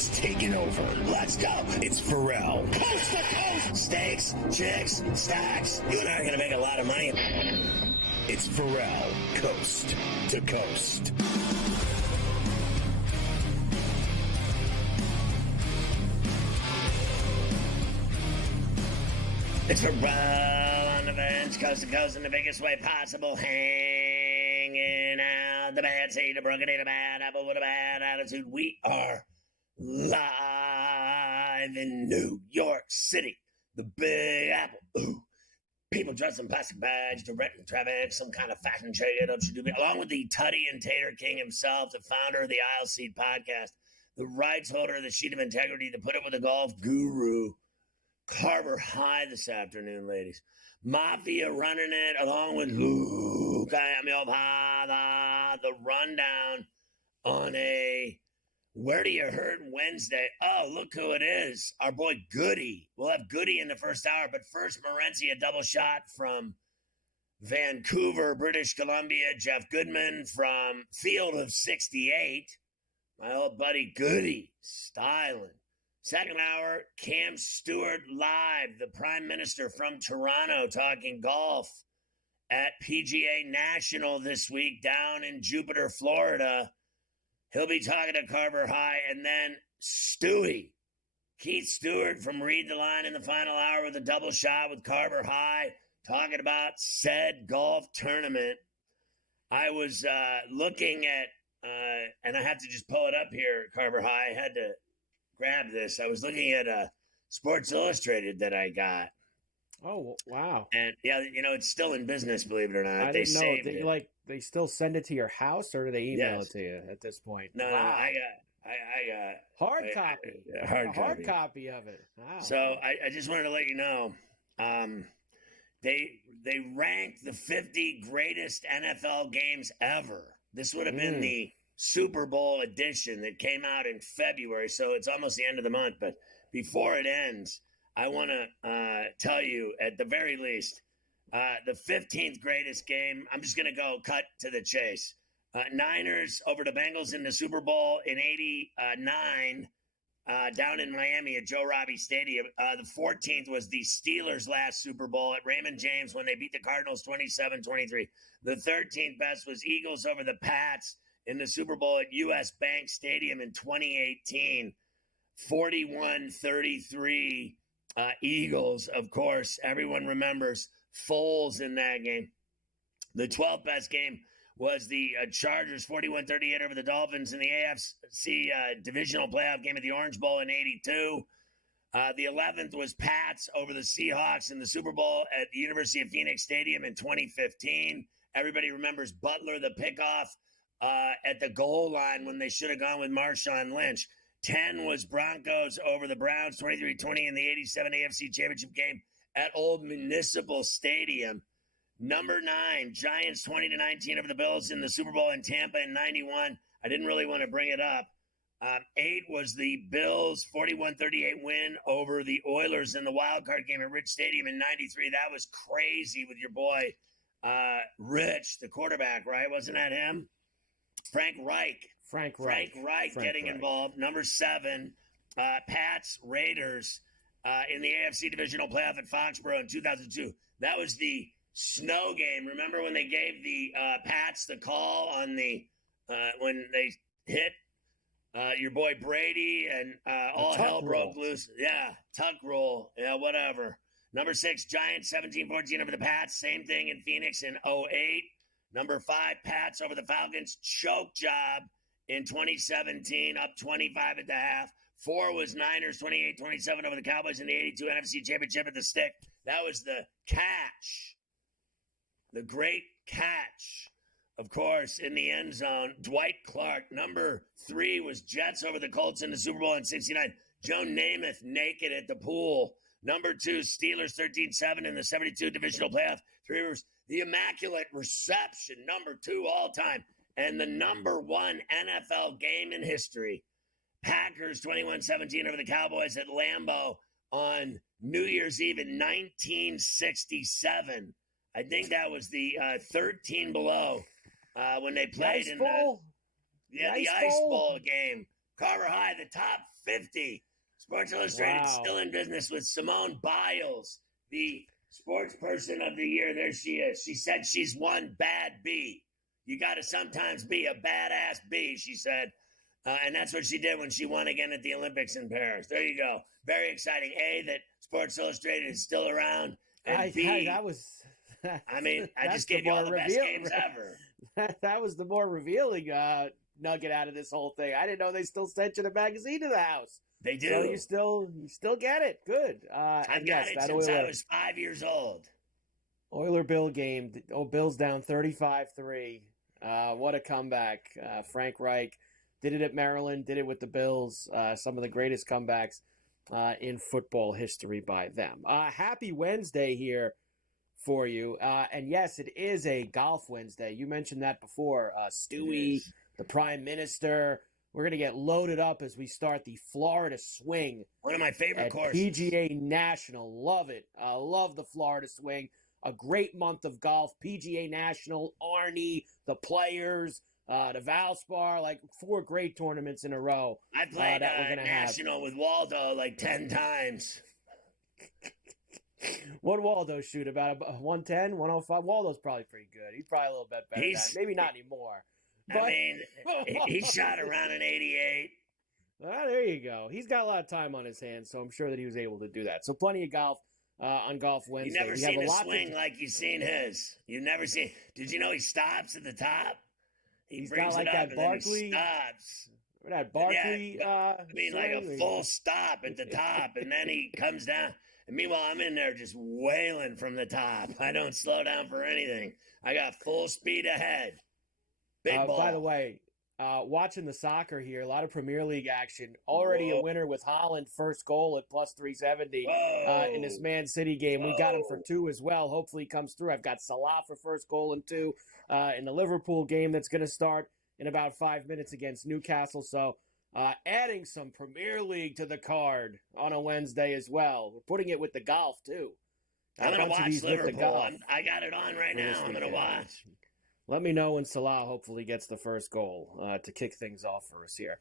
has taken over. Let's go. It's Ferrall. Coast to coast. Steaks, chicks, stacks. You and I are going to make a lot of money. It's Ferrall. Coast to coast. It's Ferrall on the bench, coast to coast in the biggest way possible. Hanging out the bad seed, a broken in a bad apple with a bad attitude. We are live in New York City, the Big Apple. Ooh. People dressed in plastic bags, directing traffic, some kind of fashion shade up should do, along with the Tutty and Tater King himself, the founder of the Aisle Seat podcast, the rights holder of the Sheet of Integrity, to put it with a golf guru, Carver High this afternoon, ladies. Mafia running it along with Luka. I'm your father. The rundown on a Where Do You Hurt Wednesday. Oh, look who it is. Our boy Goody. We'll have Goody in the first hour, but first, Morency, a double shot from Vancouver, British Columbia. Jeff Goodman from Field of 68. My old buddy Goody, styling. Second hour, Cam Stewart live, the Prime Minister from Toronto, talking golf at PGA National this week down in Jupiter, Florida. He'll be talking to Carver High. And then Stewie, Keith Stewart from Read the Line in the final hour with a double shot with Carver High, talking about said golf tournament. I was looking at, and I have to just pull it up here, Carver High. I had to grab this. I was looking at Sports Illustrated that I got. Oh, wow. And yeah, you know, it's still in business, believe it or not. I didn't know. They still send it to your house, or do they email it to you at this point? No, wow. I got hard copy. Hard copy of it. Wow. So I just wanted to let you know, they ranked the 50 greatest NFL games ever. This would have been the Super Bowl edition that came out in February, so it's almost the end of the month. But before it ends, I want to tell you, at the very least, the 15th greatest game. I'm just going to go cut to the chase. Niners over the Bengals in the Super Bowl in 89 down in Miami at Joe Robbie Stadium. The 14th was the Steelers' last Super Bowl at Raymond James when they beat the Cardinals 27-23. The 13th best was Eagles over the Pats in the Super Bowl at U.S. Bank Stadium in 2018, 41-33 Eagles. Of course, everyone remembers Foles in that game. The 12th best game was the Chargers 41-38 over the Dolphins in the AFC divisional playoff game at the Orange Bowl in 82. The 11th was Pats over the Seahawks in the Super Bowl at the University of Phoenix Stadium in 2015. Everybody remembers Butler, the pickoff at the goal line when they should have gone with Marshawn Lynch. 10 was Broncos over the Browns, 23-20 in the 87 AFC Championship game at Old Municipal Stadium. Number 9, Giants 20-19 over the Bills in the Super Bowl in Tampa in 91. I didn't really want to bring it up. 8 was the Bills 41-38 win over the Oilers in the wild card game at Rich Stadium in 93. That was crazy with your boy Rich, the quarterback, right? Wasn't that him? Frank Reich getting involved. Number 7, Pats Raiders in the AFC divisional playoff at Foxborough in 2002. That was the snow game. Remember when they gave the Pats the call on the when they hit your boy Brady and all hell broke loose? Yeah, tuck roll. Yeah, whatever. Number 6, Giants 17-14 over the Pats. Same thing in Phoenix in 2008. Number 5, Pats over the Falcons. Choke job in 2017, up 25 at the half. 4 was Niners 28-27 over the Cowboys in the 82 NFC Championship at the Stick. That was the catch. The great catch, of course, in the end zone. Dwight Clark. Number 3 was Jets over the Colts in the Super Bowl in 69. Joe Namath naked at the pool. Number 2, Steelers 13-7 in the 72 divisional playoff. 3 was the Immaculate Reception, number 2 all time. And the number 1 NFL game in history. Packers 21-17 over the Cowboys at Lambeau on New Year's Eve in 1967. I think that was the 13 below when they played the Ice Bowl. The Ice Bowl game. Carver High, the top 50. Sports Illustrated still in business with Simone Biles, the sports person of the year. There she is. She said she's one bad bee. You got to sometimes be a badass bee, she said. And that's what she did when she won again at the Olympics in Paris. There you go. Very exciting. A, that Sports Illustrated is still around. And B, I just gave you all the best games ever. That was the more revealing nugget out of this whole thing. I didn't know they still sent you the magazine to the house. They do. So you still get it. Good. I've got it since I was 5 years old. Oiler-Bill game. Bills down 35-3. What a comeback. Frank Reich did it at Maryland, did it with the Bills. Some of the greatest comebacks in football history by them. Happy Wednesday here for you. And yes, it is a golf Wednesday. You mentioned that before. Stewie, the Prime Minister. We're going to get loaded up as we start the Florida Swing. One of my favorite courses. PGA National. Love it. Love the Florida Swing. A great month of golf. PGA National, Arnie, the Players, the Valspar, like 4 great tournaments in a row. I played National with Waldo like 10 times. What Waldo shoot? About 110, 105? Waldo's probably pretty good. He's probably a little bit better than that. Maybe not anymore. But, he shot around an 88. Well, there you go. He's got a lot of time on his hands, so I'm sure that he was able to do that. So plenty of golf on Golf Wednesday. You've never seen a swing like you've seen his. You've never seen. Did you know he stops at the top? He's got like that Barkley. Stops. That Barkley. Like a full stop at the top, and then he comes down. And meanwhile, I'm in there just wailing from the top. I don't slow down for anything. I got full speed ahead. Big ball. By the way, watching the soccer here, a lot of Premier League action. Already a winner with Haaland, first goal at plus 370 in this Man City game. We got him for 2 as well. Hopefully he comes through. I've got Salah for first goal and 2 in the Liverpool game that's going to start in about 5 minutes against Newcastle. So adding some Premier League to the card on a Wednesday as well. We're putting it with the golf, too. I'm going to watch Liverpool. I got it on right now. I'm going to watch. Let me know when Salah hopefully gets the first goal to kick things off for us here.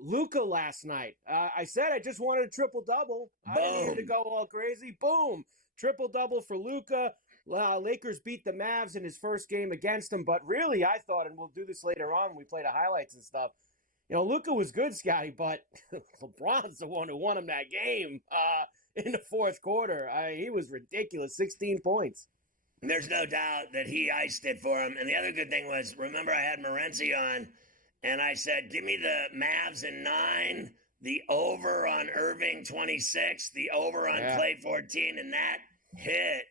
Luka last night. I said I just wanted a triple-double. I didn't need to go all crazy. Boom. Triple-double for Luka. Lakers beat the Mavs in his first game against them. But really, I thought, and we'll do this later on when we play the highlights and stuff, Luka was good, Scotty, but LeBron's the one who won him that game in the fourth quarter. He was ridiculous, 16 points. There's no doubt that he iced it for him. And the other good thing was, remember I had Morency on, and I said, give me the Mavs in 9, the over on Irving 26, the over on Clay 14, and that hit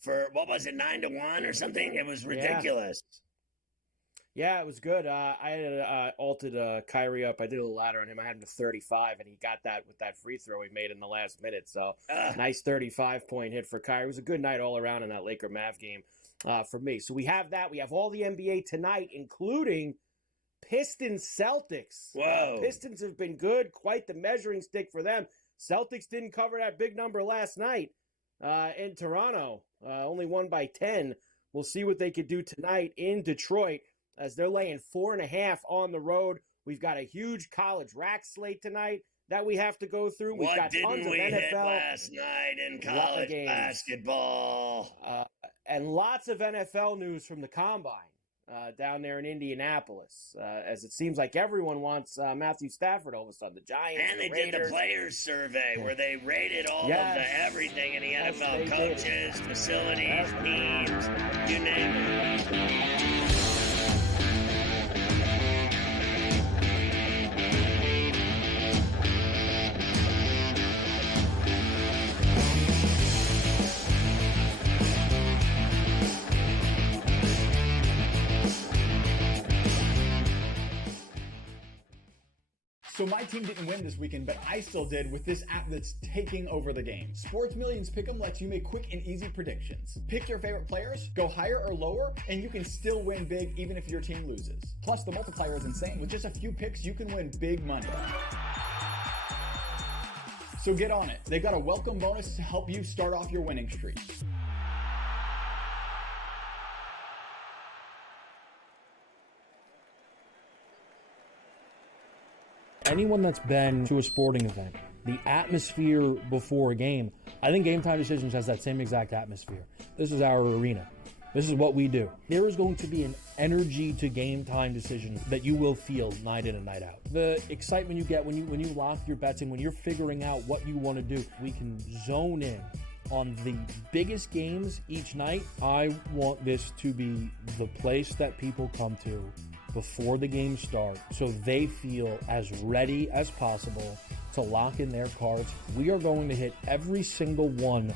for, 9-1 or something? It was ridiculous. Yeah, it was good. I had altered Kyrie up. I did a little ladder on him. I had him to 35, and he got that with that free throw he made in the last minute. So nice 35-point hit for Kyrie. It was a good night all around in that Laker-Mav game for me. So we have that. We have all the NBA tonight, including Pistons-Celtics. Whoa. Pistons have been good. Quite the measuring stick for them. Celtics didn't cover that big number last night in Toronto. Only won by 10. We'll see what they could do tonight in Detroit, as they're laying 4.5 on the road. We've got a huge college rack slate tonight that we have to go through. We've got tons of NFL hit last night in college basketball? And lots of NFL news from the Combine down there in Indianapolis, as it seems like everyone wants Matthew Stafford all of a sudden. The Giants, and they Raiders. Did the players survey where they rated all of the everything in the NFL, coaches, facilities, teams, you name it. So my team didn't win this weekend, but I still did with this app that's taking over the game. Sports Millions Pick'em lets you make quick and easy predictions. Pick your favorite players, go higher or lower, and you can still win big even if your team loses. Plus, the multiplier is insane. With just a few picks, you can win big money. So get on it. They've got a welcome bonus to help you start off your winning streak. anyone that's been to a sporting event, the atmosphere before a game, I think Game Time Decisions has that same exact atmosphere. This is our arena. This is what we do. There is going to be an energy to Game Time Decisions that you will feel night in and night out. The excitement you get when you lock your bets in, when you're figuring out what you want to do, we can zone in on the biggest games each night. I want this to be the place that people come to before the games start so they feel as ready as possible to lock in their cards. We are going to hit every single one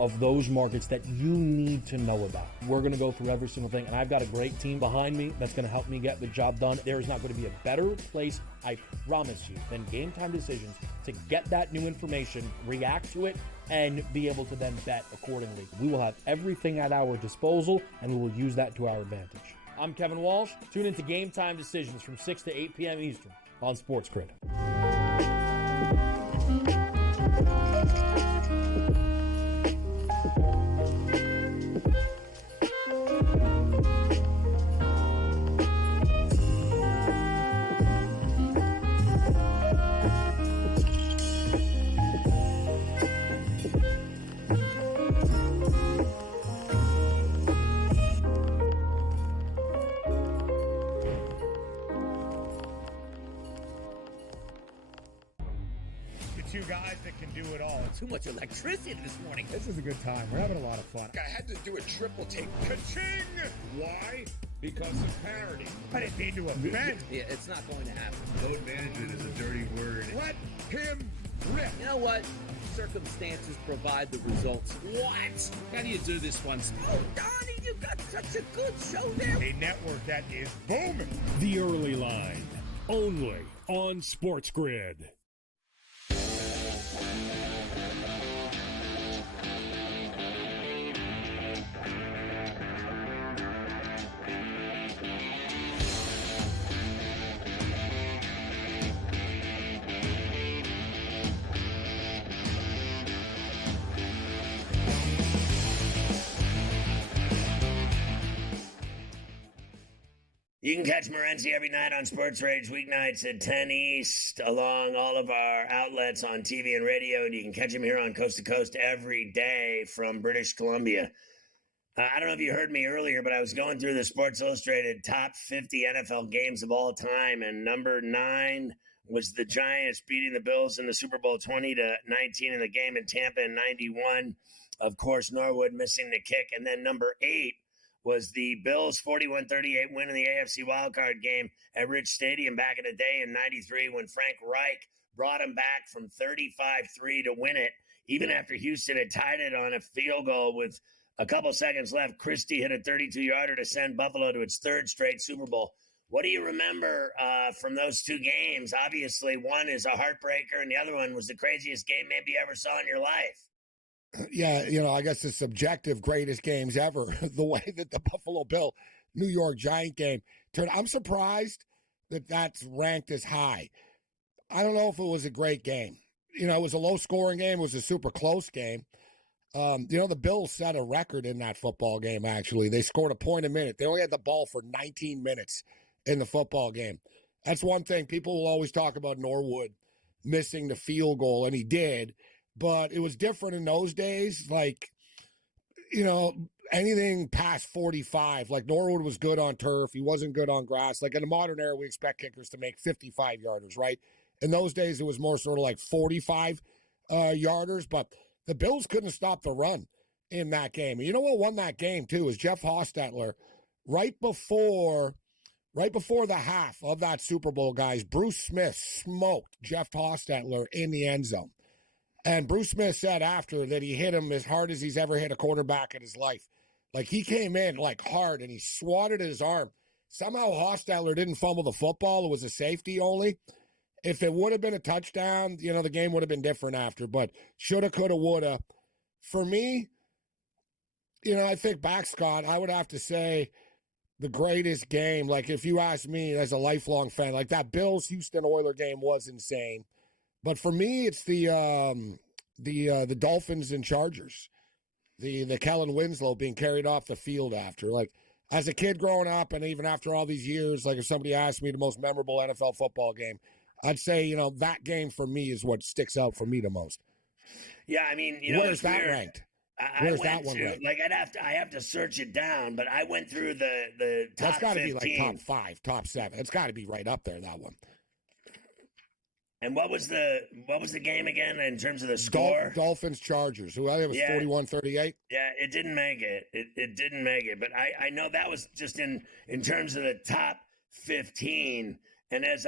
of those markets that you need to know about. We're going to go through every single thing, and I've got a great team behind me that's going to help me get the job done. There is not going to be a better place, I promise you, than Game Time Decisions to get that new information, react to it, and be able to then bet accordingly. We will have everything at our disposal, and we will use that to our advantage. I'm Kevin Walsh. Tune into Game Time Decisions from 6 to 8 p.m. Eastern on SportsGrid. Two guys that can do it all. Too much electricity this morning. This is a good time. We're having a lot of fun. I had to do a triple take. Ka-ching! Why? Because of parity. I didn't mean to offend. Yeah, it's not going to happen. Load management is a dirty word. Let him rip. You know what? Circumstances provide the results. What? How do you do this one? Oh, Donnie, you got such a good show there. A network that is booming. The Early Line, only on SportsGrid. You can catch Morency every night on Sports Rage weeknights at 10 East along all of our outlets on TV and radio, and you can catch him here on Coast to Coast every day from British Columbia. I don't know if you heard me earlier, but I was going through the Sports Illustrated top 50 NFL games of all time, and number 9 was the Giants beating the Bills in the Super Bowl 20-19 in the game in Tampa in 91. Of course, Norwood missing the kick. And then number 8 was the Bills' 41-38 win in the AFC wildcard game at Rich Stadium back in the day in 93 when Frank Reich brought him back from 35-3 to win it. Even after Houston had tied it on a field goal with a couple seconds left, Christie hit a 32-yarder to send Buffalo to its third straight Super Bowl. What do you remember from those two games? Obviously, one is a heartbreaker, and the other one was the craziest game maybe you ever saw in your life. Yeah, I guess the subjective greatest games ever. The way that the Buffalo Bill New York Giant game turned. I'm surprised that that's ranked as high. I don't know if it was a great game. It was a low-scoring game. It was a super close game. The Bills set a record in that football game, actually. They scored a point a minute. They only had the ball for 19 minutes in the football game. That's one thing. People will always talk about Norwood missing the field goal, and he did. But it was different in those days. Anything past 45. Like, Norwood was good on turf. He wasn't good on grass. Like, in the modern era, we expect kickers to make 55-yarders, right? In those days, it was more sort of like 45-yarders. But the Bills couldn't stop the run in that game. And you know what won that game, too, is Jeff Hostetler. Right before the half of that Super Bowl, guys, Bruce Smith smoked Jeff Hostetler in the end zone. And Bruce Smith said after that he hit him as hard as he's ever hit a quarterback in his life. Like, he came in, hard, and he swatted his arm. Somehow Hostetler didn't fumble the football. It was a safety only. If it would have been a touchdown, the game would have been different after. But shoulda, coulda, woulda. For me, I think back, Scott, I would have to say the greatest game. Like, if you ask me as a lifelong fan, like that Bills-Houston Oiler game was insane. But for me, it's the Dolphins and Chargers, the Kellen Winslow being carried off the field after. Like, as a kid growing up, and even after all these years, like if somebody asked me the most memorable NFL football game, I'd say, that game for me is what sticks out for me the most. Yeah, I mean, where's that ranked? Where's that one ranked? Like I have to search it down, but I went through the top. That's got to 15. be like top 5, top 7. It's got to be right up there. That one. And what was the game again in terms of the score? Dolphins Chargers. Who I think it was 41-38. Yeah, it didn't make it. It didn't make it. But I know that was just in terms of the top 15. And as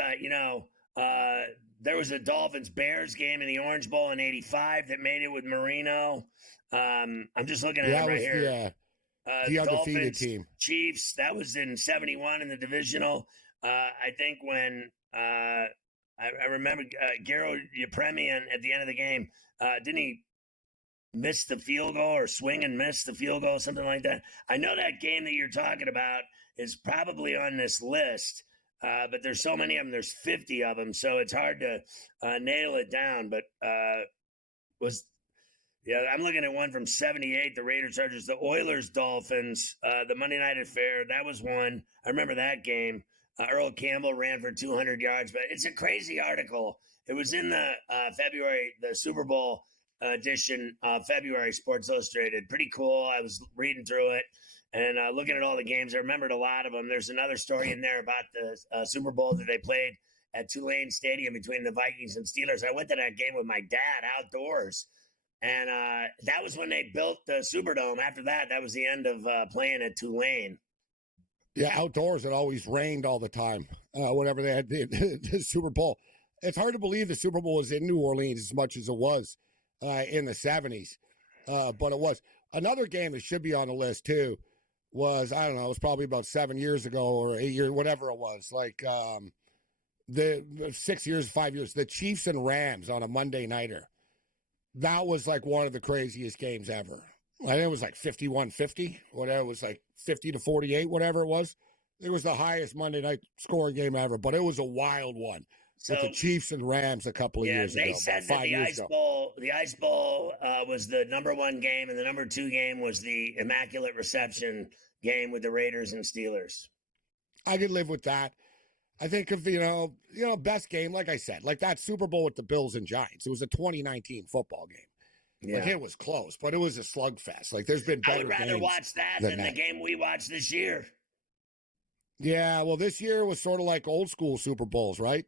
there was a Dolphins Bears game in the Orange Bowl in '85 that made it with Marino. I'm just looking at it right here. Yeah, the undefeated Dolphins, team. Chiefs. That was in '71 in the divisional. I think when I remember Garo Yepremian at the end of the game, didn't he miss the field goal or swing and miss the field goal, something like that? I know that game that you're talking about is probably on this list. But there's so many of them. There's 50 of them, so it's hard to nail it down. But I'm looking at one from '78, the Raiders Chargers, the Oilers Dolphins, the Monday Night Affair. That was one. I remember that game. Earl Campbell ran for 200 yards, but it's a crazy article. It was in the February, the Super Bowl edition of February Sports Illustrated. Pretty cool. I was reading through it. And looking at all the games, I remembered a lot of them. There's another story in there about the Super Bowl that they played at Tulane Stadium between the Vikings and Steelers. I went to that game with my dad outdoors. And that was when they built the Superdome. After that, that was the end of playing at Tulane. Yeah, outdoors, it always rained all the time whenever they had the Super Bowl. It's hard to believe the Super Bowl was in New Orleans as much as it was in the 70s. But it was. Another game that should be on the list, too, was, I don't know, it was probably about 7 years ago or 8 years, whatever it was, like the 6 years, 5 years, the Chiefs and Rams on a Monday nighter. That was like one of the craziest games ever. I think it was like 51-50, whatever. It was like 50-48, whatever it was. It was the highest Monday night scoring game ever, but it was a wild one. So, with the Chiefs and Rams a couple of years ago. Yeah, they said that the Ice Bowl was the number 1 game, and the number 2 game was the Immaculate Reception game with the Raiders and Steelers. I could live with that. I think of, best game, like I said, like that Super Bowl with the Bills and Giants. It was a 2019 football game. Yeah. Like, it was close, but it was a slugfest. Like, there's been better games. I would rather watch that than the game we watched this year. Yeah, well, this year was sort of like old school Super Bowls, right?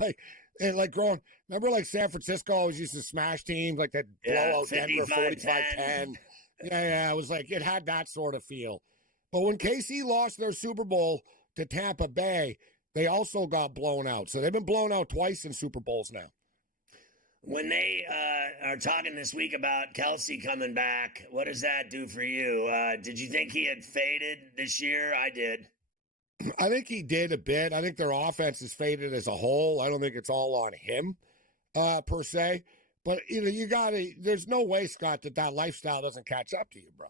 like growing. Remember, like San Francisco always used to smash teams, like that blowout Denver 45-10. Yeah, it was like it had that sort of feel. But when KC lost their Super Bowl to Tampa Bay, they also got blown out. So they've been blown out twice in Super Bowls now. When they are talking this week about Kelsey coming back, what does that do for you? Did you think he had faded this year? I did. I think he did a bit. I think their offense is faded as a whole. I don't think it's all on him per se. But, there's no way, Scott, that lifestyle doesn't catch up to you, bro.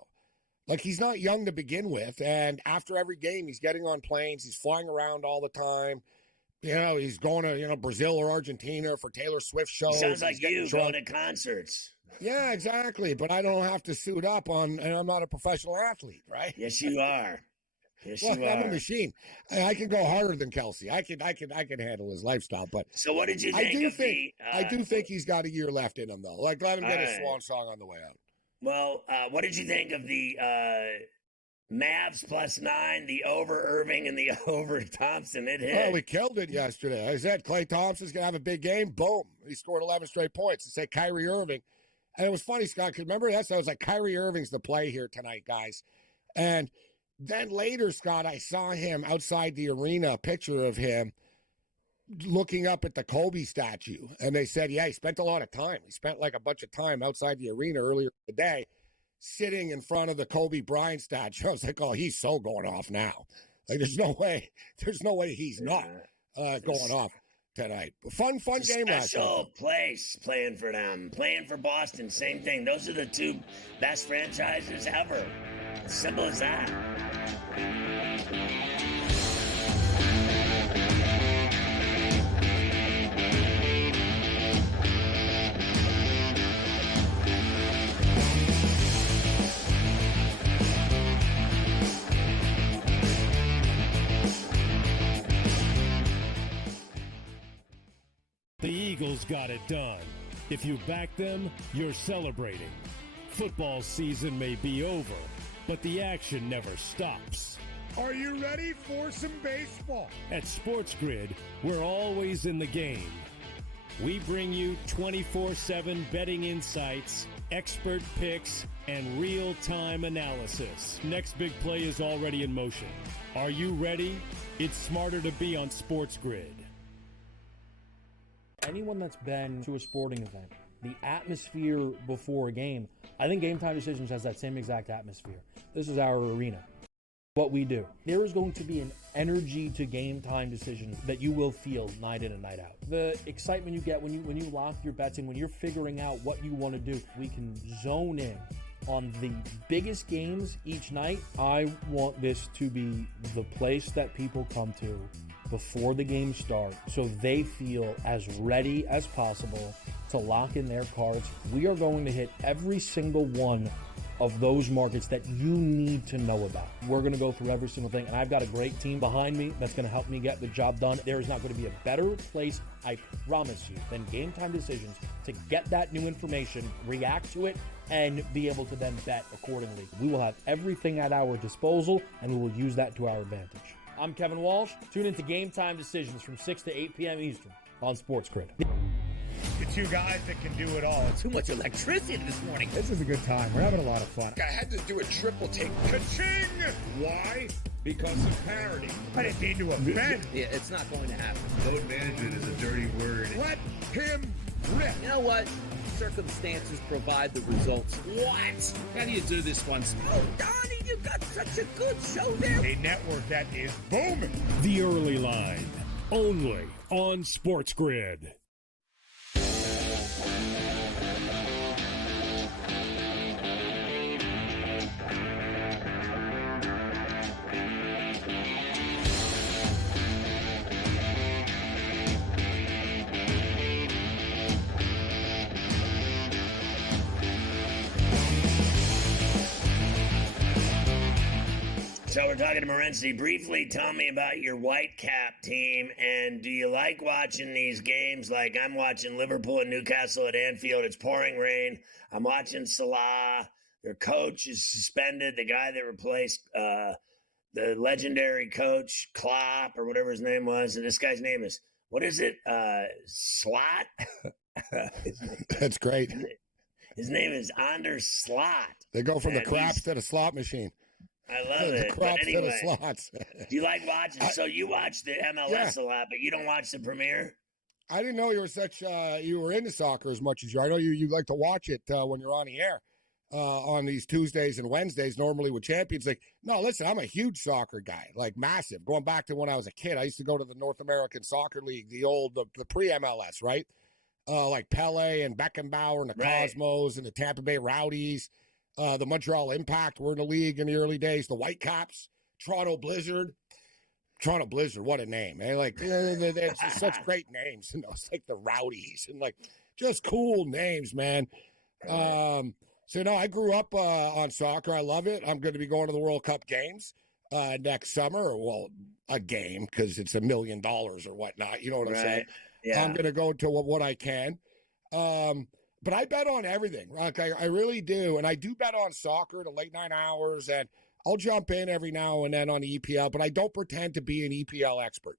Like, he's not young to begin with. And after every game, he's getting on planes. He's flying around all the time. He's going to, Brazil or Argentina for Taylor Swift shows. Sounds like you going to concerts. Yeah, exactly. But I don't have to suit up and I'm not a professional athlete, right? Yes, you are. Yes, well, you are. I'm a machine. I can go harder than Kelsey. I can handle his lifestyle. But so, what did you think? I do think he's got a year left in him, though. Like, let him get a swan song on the way out. Well, what did you think of the Mavs +9, the over Irving and the over Thompson? It hit. Oh, we killed it yesterday. I said Klay Thompson's gonna have a big game. Boom! He scored 11 straight points. I said Kyrie Irving, and it was funny, Scott. Cause remember that? I was like, Kyrie Irving's the play here tonight, guys, and. Then later, Scott, I saw him outside the arena, a picture of him looking up at the Kobe statue. And they said, yeah, he spent a lot of time. He spent like a bunch of time outside the arena earlier today, sitting in front of the Kobe Bryant statue. I was like, oh, he's so going off now. Like, there's no way he's not going off tonight. Fun game last night. Special place playing for them. Playing for Boston, same thing. Those are the 2 best franchises ever. As simple as that. Eagles got it done. If you back them, you're celebrating. Football season may be over, but the action never stops. Are you ready for some baseball? At SportsGrid, we're always in the game. We bring you 24/7 betting insights, expert picks, and real-time analysis. Next big play is already in motion. Are you ready? It's smarter to be on SportsGrid. Anyone that's been to a sporting event, the atmosphere before a game, I think Game Time Decisions has that same exact atmosphere. This is our arena. What we do. There is going to be an energy to Game Time Decisions that you will feel night in and night out. The excitement you get when you lock your bets in, when you're figuring out what you want to do, we can zone in on the biggest games each night. I want this to be the place that people come to before the game starts so they feel as ready as possible to lock in their cards. We are going to hit every single one of those markets that you need to know about. We're going to go through every single thing, and I've got a great team behind me that's going to help me get the job done. There is not going to be a better place, I promise you, than Game Time Decisions to get that new information, react to it, and be able to then bet accordingly. We will have everything at our disposal, and we will use that to our advantage. I'm Kevin Walsh. Tune into Game Time Decisions from 6 to 8 p.m. Eastern on SportsGrid. The two guys that can do it all. Too much electricity this morning. This is a good time. We're having a lot of fun. I had to do a triple take. Ka-ching! Why? Because of parity. I didn't mean to offend. Yeah, it's not going to happen. Load management is a dirty word. Let him rip. You know what? Circumstances provide the results. What? How do you do this one? Oh, Donnie, you got such a good show there. A network that is booming. The Early Line, only on SportsGrid. So we're talking to Morency. Briefly, tell me about your Whitecap team, and do you like watching these games? Like I'm watching Liverpool and Newcastle at Anfield. It's pouring rain. I'm watching Salah. Their coach is suspended. The guy that replaced the legendary coach, Klopp, or whatever his name was. And this guy's name is, what is it? Slot? That's great. His name is Anders Slot. They go from the craps to the slot machine. I love it. Crops But anyway, to the slots. do you like watching? So you watch the MLS a lot, but you don't watch the Premier? I didn't know you were you were into soccer as much as you are. I know you like to watch it when you're on the air on these Tuesdays and Wednesdays, normally with Champions League. No, listen, I'm a huge soccer guy, like massive. Going back to when I was a kid, I used to go to the North American Soccer League, the pre-MLS, right? Like Pele and Beckenbauer and the Cosmos and the Tampa Bay Rowdies. The Montreal Impact were in the league in the early days. The Whitecaps, Toronto Blizzard, what a name, man! Like it's just such great names, you know. It's like the Rowdies and like just cool names, man. So no, I grew up on soccer. I love it. I'm going to be going to the World Cup games next summer. Well, a game because it's $1 million or whatnot. You know what I'm saying? Yeah. I'm going to go to what I can. But I bet on everything. Like I really do. And I do bet on soccer, the late night hours, and I'll jump in every now and then on the EPL, but I don't pretend to be an EPL expert.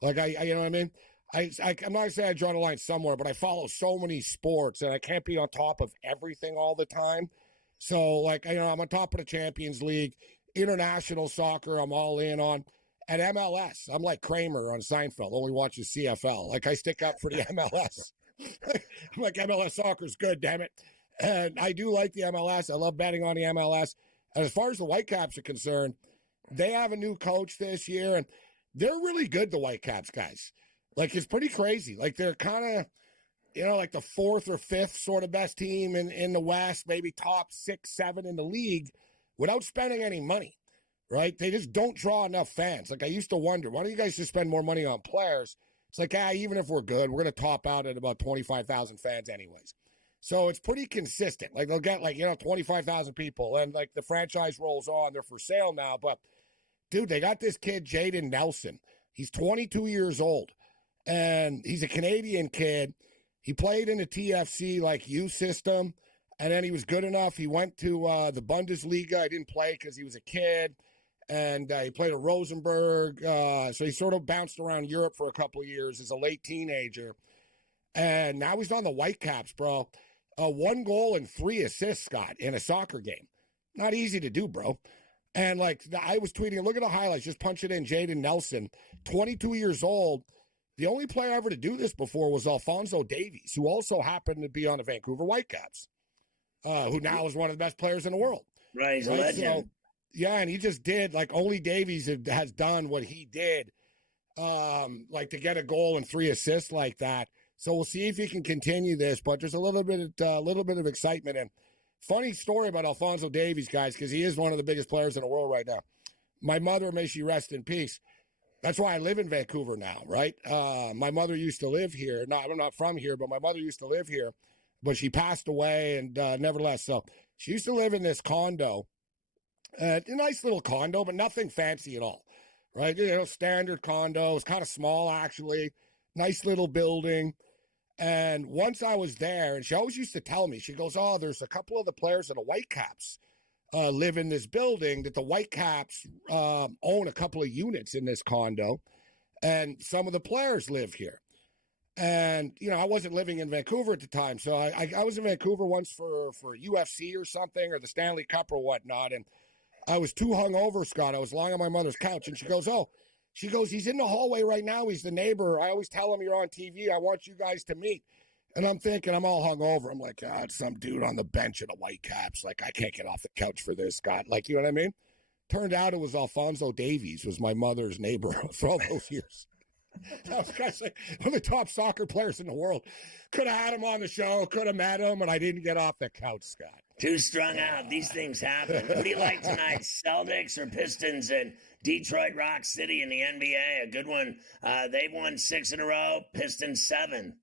Like I you know what I mean? I'm not saying I draw the line somewhere, but I follow so many sports and I can't be on top of everything all the time. So like, I'm on top of the Champions League, international soccer, I'm all in on. At MLS, I'm like Kramer on Seinfeld, only watches CFL. Like I stick up for the MLS. I'm like, MLS soccer's good, damn it. And I do like the MLS. I love betting on the MLS. And as far as the Whitecaps are concerned, they have a new coach this year, and they're really good, the Whitecaps guys. Like, it's pretty crazy. Like, they're kind of, like the fourth or fifth sort of best team in the West, maybe top 6, 7 in the league without spending any money, right? They just don't draw enough fans. Like, I used to wonder, why don't you guys just spend more money on players? It's like, even if we're good, we're going to top out at about 25,000 fans anyways. So it's pretty consistent. Like, they'll get, 25,000 people, and, the franchise rolls on. They're for sale now. But, dude, they got this kid, Jaden Nelson. He's 22 years old, and he's a Canadian kid. He played in the TFC like youth system, and then he was good enough. He went to the Bundesliga. I didn't play because he was a kid, and he played at Rosenborg. So he sort of bounced around Europe for a couple of years as a late teenager, and now he's on the Whitecaps, bro. 1 goal and 3 assists, Scott, in a soccer game. Not easy to do, bro. And like I was tweeting, look at the highlights. Just punch it in. Jaden Nelson, 22 years old. The only player ever to do this before was Alphonso Davies, who also happened to be on the Vancouver Whitecaps, who now is one of the best players in the world. Right, he's a legend. So, yeah, and he just did, like, only Davies has done what he did, like to get a goal and 3 assists like that. So we'll see if he can continue this, but there's a little bit of excitement. And funny story about Alphonso Davies, guys, because he is one of the biggest players in the world right now. My mother, may she rest in peace. That's why I live in Vancouver now, right? My mother used to live here. No, I'm not from here, but my mother used to live here. But she passed away, and nevertheless, so she used to live in this condo, a nice little condo, but nothing fancy at all, right? You know, standard condo. It's kind of small, actually. Nice little building. And once I was there, and she always used to tell me, she goes, oh, there's a couple of the players of the Whitecaps live in this building, that the Whitecaps own a couple of units in this condo, and some of the players live here. And, you know, I wasn't living in Vancouver at the time, so I was in Vancouver once for UFC or something, or the Stanley Cup or whatnot, and I was too hungover, Scott. I was lying on my mother's couch, and she goes, he's in the hallway right now. He's the neighbor. I always tell him you're on TV. I want you guys to meet. And I'm thinking, I'm all hungover. I'm like, it's some dude on the bench at the Whitecaps. Like, I can't get off the couch for this, Scott. Like, you know what I mean? Turned out it was Alphonso Davies, was my mother's neighbor for all those years. That was guys like one of the top soccer players in the world. Could have had him on the show, could have met him, and I didn't get off the couch, Scott. Too strung out. These things happen. Who do you like tonight, Celtics or Pistons? And Detroit Rock City in the NBA, a good one. They've won 6 in a row, Pistons 7.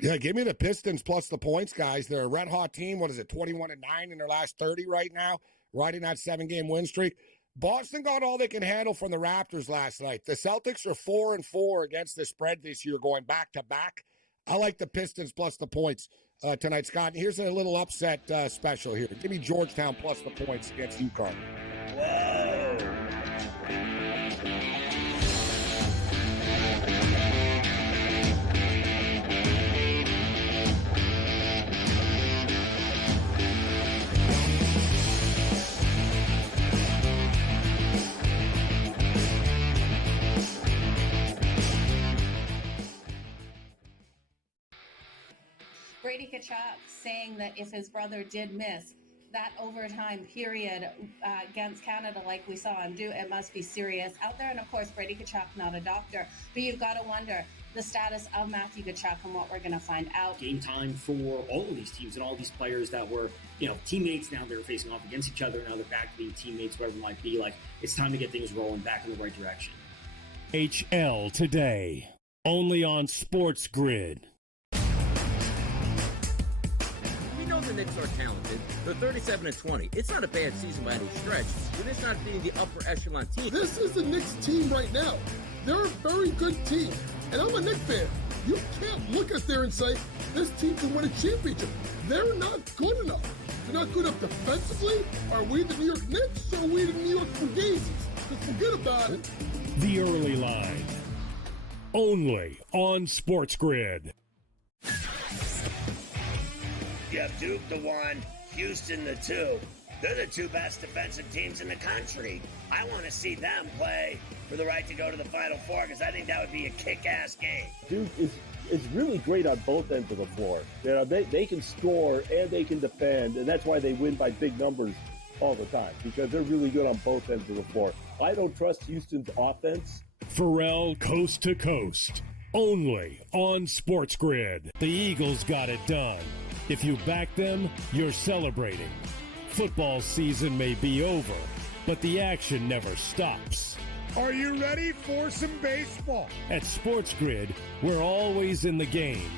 Yeah, give me the Pistons plus the points, guys. They're a red-hot team. What is it, 21-9 in their last 30 right now, riding that 7-game win streak. Boston got all they can handle from the Raptors last night. The Celtics are 4-4 against the spread this year, going back-to-back. I like the Pistons plus the points tonight, Scott. And here's a little upset special here. Give me Georgetown plus the points against UConn. Whoa. Brady Tkachuk saying that if his brother did miss that overtime period against Canada like we saw him do, it must be serious out there. And of course, Brady Tkachuk, not a doctor, but you've got to wonder the status of Matthew Tkachuk and what we're going to find out. Game time for all of these teams and all these players that were, teammates. Now they're facing off against each other. Now they're back to being teammates, whatever it might be. Like, it's time to get things rolling back in the right direction. HL today, only on SportsGrid. The Knicks are talented. They're 37-20. It's not a bad season by any stretch, but it's not being the upper echelon team. This is the Knicks team right now. They're a very good team. And I'm a Knicks fan. You can't look at there and say, this team can win a championship. They're not good enough. They're not good enough defensively. Are we the New York Knicks or are we the New York Fugazis? Just forget about it. The early line. Only on SportsGrid. You have Duke the 1, Houston the 2. They're the 2 best defensive teams in the country. I want to see them play for the right to go to the Final Four because I think that would be a kick-ass game. Duke is really great on both ends of the floor. They can score and they can defend, and that's why they win by big numbers all the time, because they're really good on both ends of the floor. I don't trust Houston's offense. Ferrall coast to coast, only on SportsGrid. The Eagles got it done. If you back them, you're celebrating. Football season may be over, but the action never stops. Are you ready for some baseball? At SportsGrid, we're always in the game.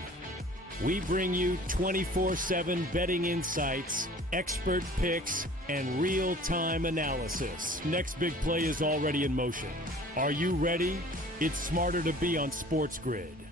We bring you 24/7 betting insights, expert picks, and real-time analysis. Next big play is already in motion. Are you ready? It's smarter to be on SportsGrid.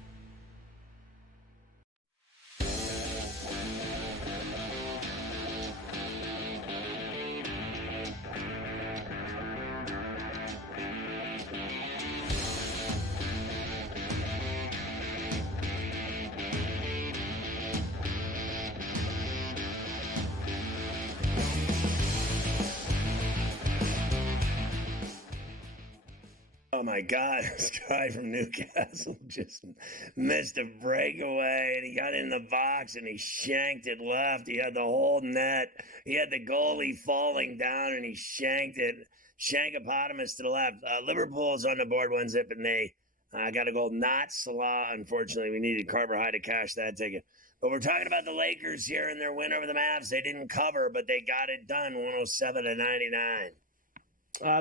Oh, my God. This guy from Newcastle just missed a breakaway, and he got in the box, and he shanked it left. He had the whole net. He had the goalie falling down, and he shanked it. Shankopotamus to the left. Liverpool's on the board 1-0, and they got a goal. Not Salah, unfortunately. We needed Carver High to cash that ticket. But we're talking about the Lakers here and their win over the Mavs. They didn't cover, but they got it done, 107-99.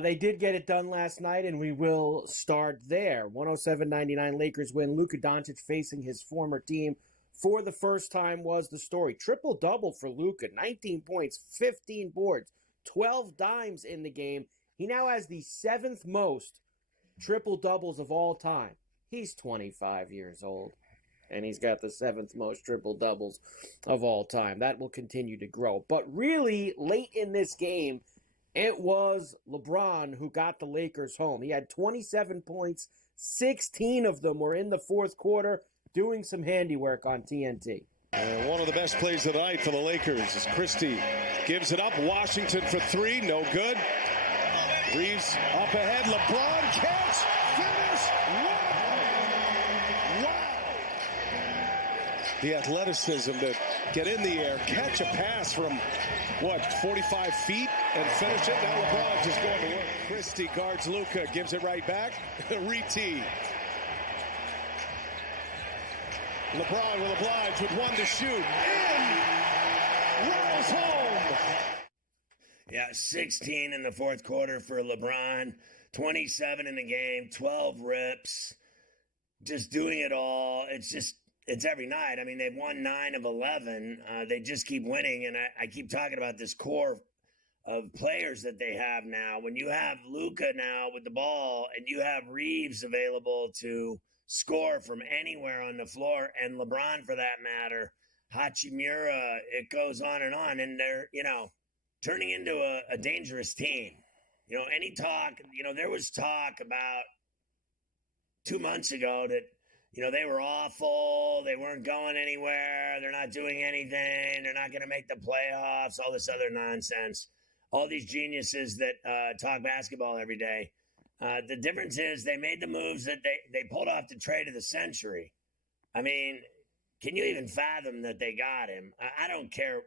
They did get it done last night, and we will start there. 107-99 Lakers win. Luka Doncic facing his former team for the first time was the story. Triple-double for Luka, 19 points, 15 boards, 12 dimes in the game. He now has the 7th most triple-doubles of all time. He's 25 years old, and he's got the 7th most triple-doubles of all time. That will continue to grow. But really, late in this game, it was LeBron who got the Lakers home. He had 27 points. 16 of them were in the fourth quarter, doing some handiwork on TNT. One of the best plays of the night for the Lakers is Christie gives it up. Washington for 3, no good. Reeves up ahead. LeBron catch, finish. Wow! The athleticism to get in the air, catch a pass from 45 feet and finish it. Now LeBron just going to work. Christie guards Luka, gives it right back. Re-tee. LeBron will oblige with 1 to shoot. In! Rolls home! Yeah, 16 in the fourth quarter for LeBron. 27 in the game, 12 rips. Just doing it all. It's every night. I mean, they've won 9 of 11. They just keep winning, and I keep talking about this core of players that they have now. When you have Luka now with the ball, and you have Reeves available to score from anywhere on the floor, and LeBron for that matter, Hachimura, it goes on, and they're, turning into a dangerous team. Any talk, there was talk about 2 months ago that, they were awful. They weren't going anywhere. They're not doing anything. They're not going to make the playoffs, all this other nonsense. All these geniuses that talk basketball every day. The difference is they made the moves that they pulled off the trade of the century. I mean, can you even fathom that they got him? I don't care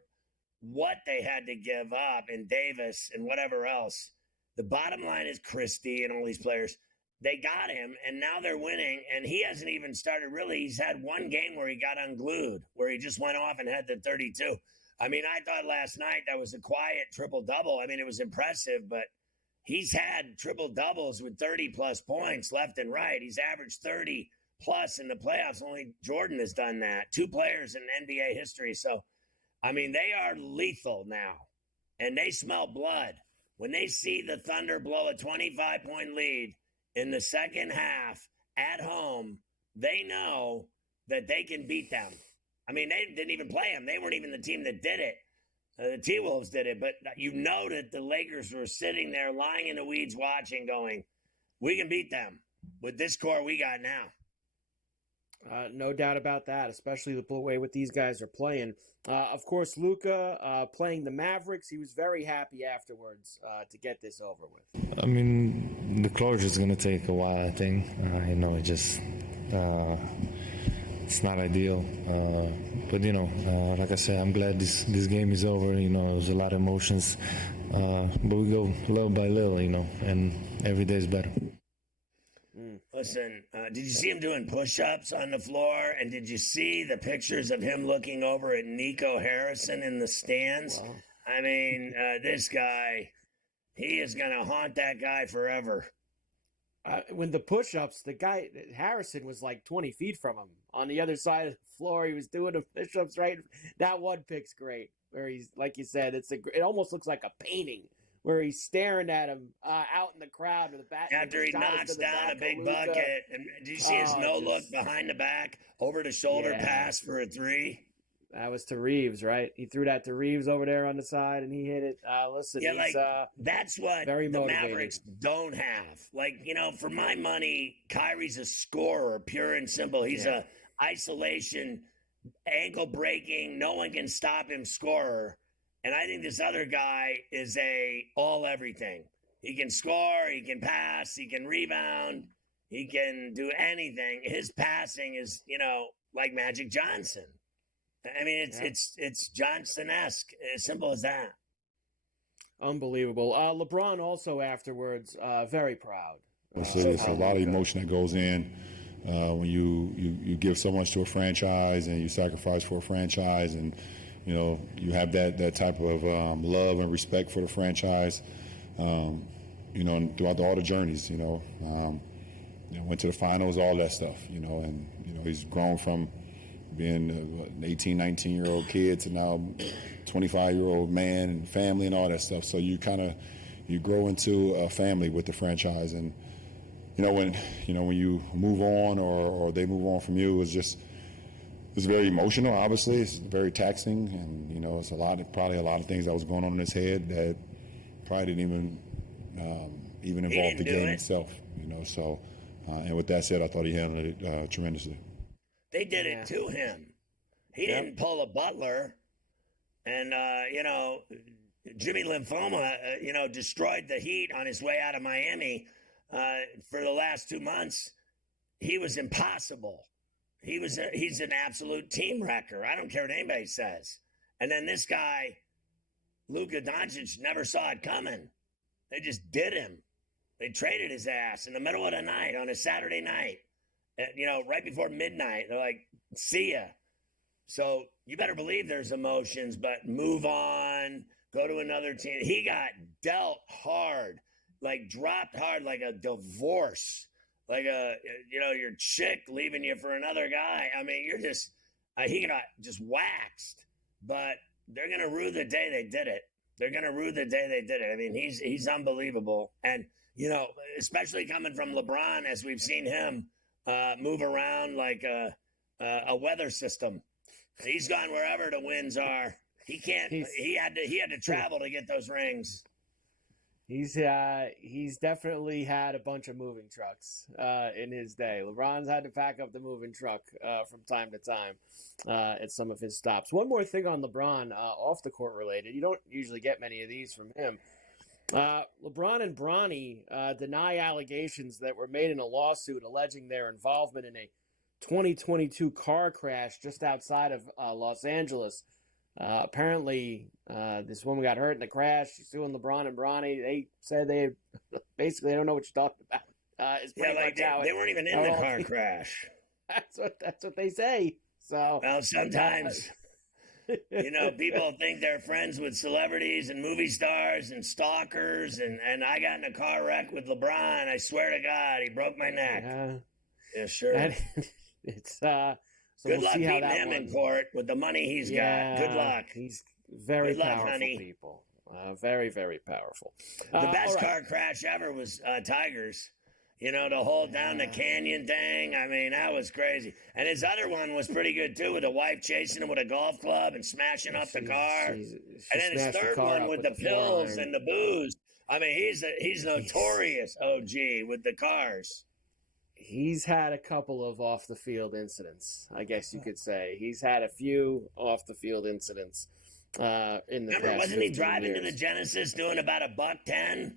what they had to give up in Davis and whatever else. The bottom line is Christie and all these players. They got him, and now they're winning, and he hasn't even started really. He's had one game where he got unglued, where he just went off and had the 32. I mean, I thought last night that was a quiet triple-double. I mean, it was impressive, but he's had triple-doubles with 30-plus points left and right. He's averaged 30-plus in the playoffs. Only Jordan has done that. 2 players in NBA history. So, I mean, they are lethal now, and they smell blood. When they see the Thunder blow a 25-point lead in the second half at home, they know that they can beat them. I mean, they didn't even play them. They weren't even the team that did it. The T-Wolves did it. But you know that the Lakers were sitting there lying in the weeds watching going, we can beat them with this core we got now. No doubt about that, especially the way what these guys are playing. Of course, Luka playing the Mavericks, he was very happy afterwards to get this over with. I mean, the closure is going to take a while, I think. It just it's not ideal. But, like I said, I'm glad this game is over. There's a lot of emotions. But we go little by little, and every day is better. Listen, did you see him doing push-ups on the floor? And did you see the pictures of him looking over at Nico Harrison in the stands? Wow. I mean, this guy, he is going to haunt that guy forever. When the push-ups, the guy, Harrison, was like 20 feet from him. On the other side of the floor, he was doing the push-ups right. That one pick's great, where he's, like you said, it almost looks like a painting, where he's staring at him out in the crowd with the bat. After he knocks down a big bucket. And did you see his no-look behind the back, over-the-shoulder pass for a 3? That was to Reeves, right? He threw that to Reeves over there on the side, and he hit it. Listen, he's that's what very the motivated. Mavericks don't have. For my money, Kyrie's a scorer, pure and simple. He's a isolation, ankle-breaking, no one can stop him scorer. And I think this other guy is a all-everything. He can score, he can pass, he can rebound, he can do anything. His passing is, like Magic Johnson. I mean, it's Johnson-esque, as simple as that. Unbelievable. LeBron also afterwards, very proud. It's a lot of emotion that goes in when you give so much to a franchise and you sacrifice for a franchise, and you have that type of love and respect for the franchise. And throughout all the journeys, went to the finals, all that stuff, and he's grown from being an 18, 19-year-old kid to now 25-year-old man and family and all that stuff. So you grow into a family with the franchise, and when you move on or they move on from you, it's very emotional. Obviously, it's very taxing, and it's probably a lot of things that was going on in his head that probably didn't even involve the game itself. So and with that said, I thought he handled it tremendously. They did it to him. He didn't pull a Butler, and Jimmy Lymphoma, destroyed the Heat on his way out of Miami for the last 2 months. He was impossible. He's an absolute team wrecker. I don't care what anybody says. And then this guy, Luka Doncic, never saw it coming. They just did him. They traded his ass in the middle of the night on a Saturday night. Right before midnight. They're like, see ya. So you better believe there's emotions, but move on, go to another team. He got dealt hard, like dropped hard, like a divorce, like your chick leaving you for another guy. I mean, he got just waxed, but they're going to rue the day they did it. They're going to rue the day they did it. I mean, he's unbelievable. And, especially coming from LeBron, as we've seen him move around like a weather system. He's gone wherever the winds are. He can't. He had to travel to get those rings. He's definitely had a bunch of moving trucks in his day. LeBron's had to pack up the moving truck from time to time at some of his stops. One more thing on LeBron, off the court related. You don't usually get many of these from him. LeBron and Bronny deny allegations that were made in a lawsuit alleging their involvement in a 2022 car crash just outside of Los Angeles. Apparently, this woman got hurt in the crash. She's suing LeBron and Bronny. They said they basically don't know what you're talking about. It's pretty much they weren't even in the car crash. That's what they say. So sometimes. People think they're friends with celebrities and movie stars and stalkers, and I got in a car wreck with LeBron. I swear to God, he broke my neck. Yeah, sure. It's so good we'll luck see how beating that him one. in court with the money he's got. Good luck. He's very Good luck, powerful honey. people. Very, very powerful. The best all right. car crash ever was Tiger's. To hold down the canyon thing. I mean, that was crazy. And his other one was pretty good, too, with a wife chasing him with a golf club and smashing up the car. And then his third one with the pills and the booze. I mean, he's notorious OG with the cars. He's had a couple of off-the-field incidents, I guess you could say. He's had a few off-the-field incidents in the Remember, past wasn't he 15 driving years. to the Genesis doing about $110?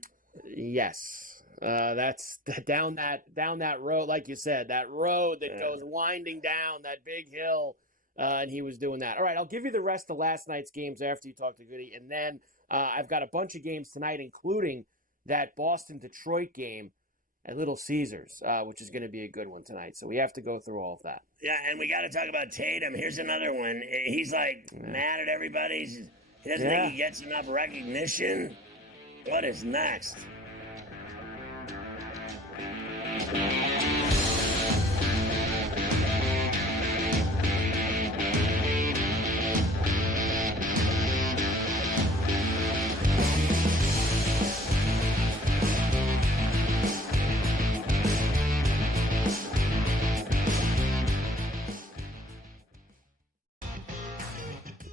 Yes. That's down that road, like you said, that road that goes winding down that big hill, and he was doing that. All right, I'll give you the rest of last night's games after you talk to Goody, and then I've got a bunch of games tonight, including that Boston-Detroit game at Little Caesars, which is going to be a good one tonight. So we have to go through all of that. Yeah, and we got to talk about Tatum. Here's another one. He's mad at everybody. He doesn't think he gets enough recognition. What is next?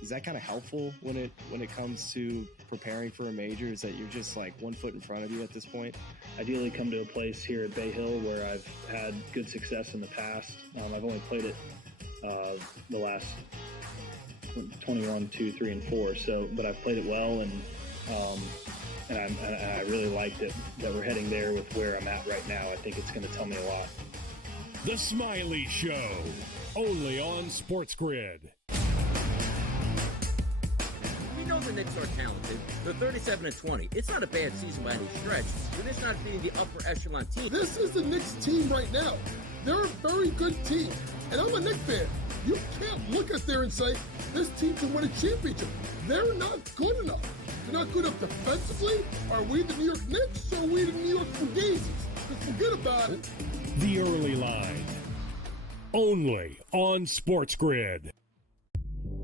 Is that kind of helpful when it comes to preparing for a major? Is that you're just like 1 foot in front of you at this point? Ideally come to a place here at Bay Hill where I've had good success in the past. I've only played it the last 21, 2, 3, and 4. But I've played it well, and and I really like that we're heading there with where I'm at right now. I think it's going to tell me a lot. The Smiley Show, only on SportsGrid. We know the Knicks are talented. They're 37-20. It's not a bad season by any stretch. They're just not beating the upper echelon team. This is the Knicks team right now. They're a very good team, and I'm a Knicks fan. You can't look at there and say, this team can win a championship. They're not good enough. They're not good enough defensively. Are we the New York Knicks or are we the New York Fugazis? Just forget about it. The Early Line, only on SportsGrid.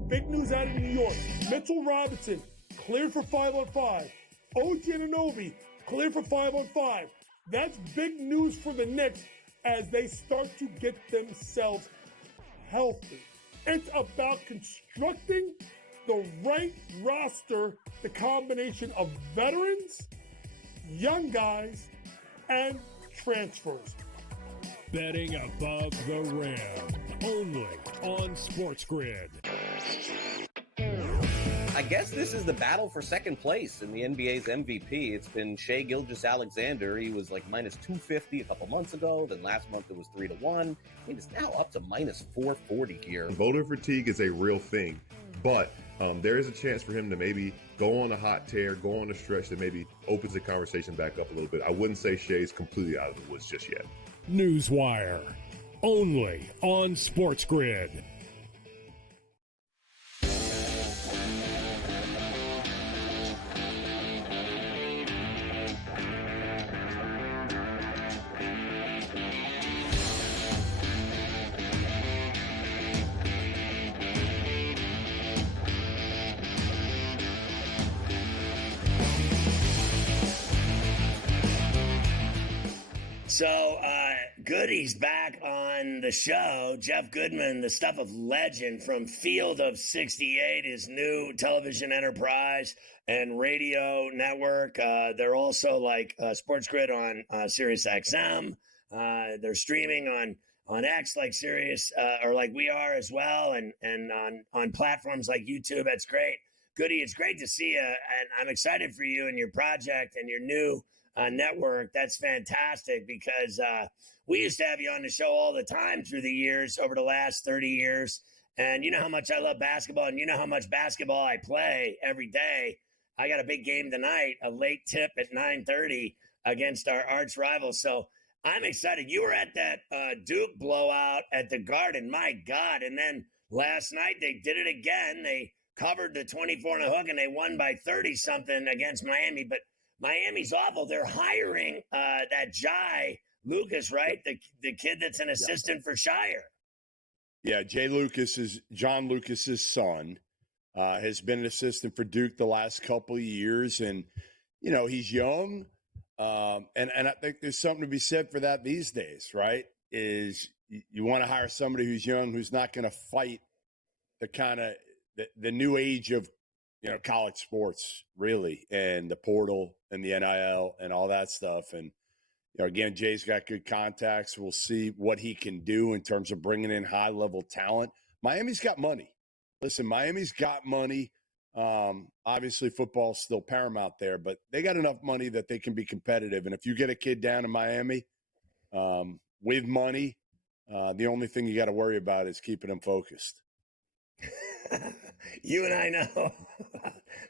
Big news out of New York. Mitchell Robinson, cleared for 5-on-5. OG Anunoby, cleared for 5-on-5. That's big news for the Knicks as they start to get themselves healthy. It's about constructing the right roster, the combination of veterans, young guys, and transfers. Betting above the rim, only on SportsGrid. I guess this is the battle for second place in the NBA's MVP. It's been Shai Gilgeous-Alexander. He was like minus 250 a couple months ago. Then last month it was 3-1. I mean, it's now up to minus 440 here. Voter fatigue is a real thing, but there is a chance for him to maybe go on a hot tear, go on a stretch that maybe opens the conversation back up a little bit. I wouldn't say Shai's completely out of the woods just yet. Newswire, only on SportsGrid. So, Goody's back on the show. Jeff Goodman, the stuff of legend from Field of 68, his new television enterprise and radio network. They're also like SportsGrid on Sirius XM. They're streaming on X like Sirius or like we are as well, and on platforms like YouTube. That's great. Goody, it's great to see you, and I'm excited for you and your project and your new network. That's fantastic because we used to have you on the show all the time through the years, over the last 30 years. And you know how much I love basketball, and you know how much basketball I play every day. I got a big game tonight, a late tip at 9:30 against our arch rival. So I'm excited. You were at that Duke blowout at the Garden. My God. And then last night they did it again. They covered the 24 and a hook, and they won by 30-something against Miami. But Miami's awful. They're hiring that Jai Lucas, right? The kid that's an assistant for Shire. Yeah, John Lucas's son, has been an assistant for Duke the last couple of years. And, you know, he's young. And I think there's something to be said for that these days, right? Is you want to hire somebody who's young, who's not going to fight the kind of the new age of, you know, college sports, really, and the portal and the NIL and all that stuff. And, you know, again, Jay's got good contacts. We'll see what he can do in terms of bringing in high-level talent. Miami's got money. Listen, Miami's got money. Obviously, football's still paramount there, but they got enough money that they can be competitive. And if you get a kid down in Miami with money, the only thing you got to worry about is keeping them focused. You and I know,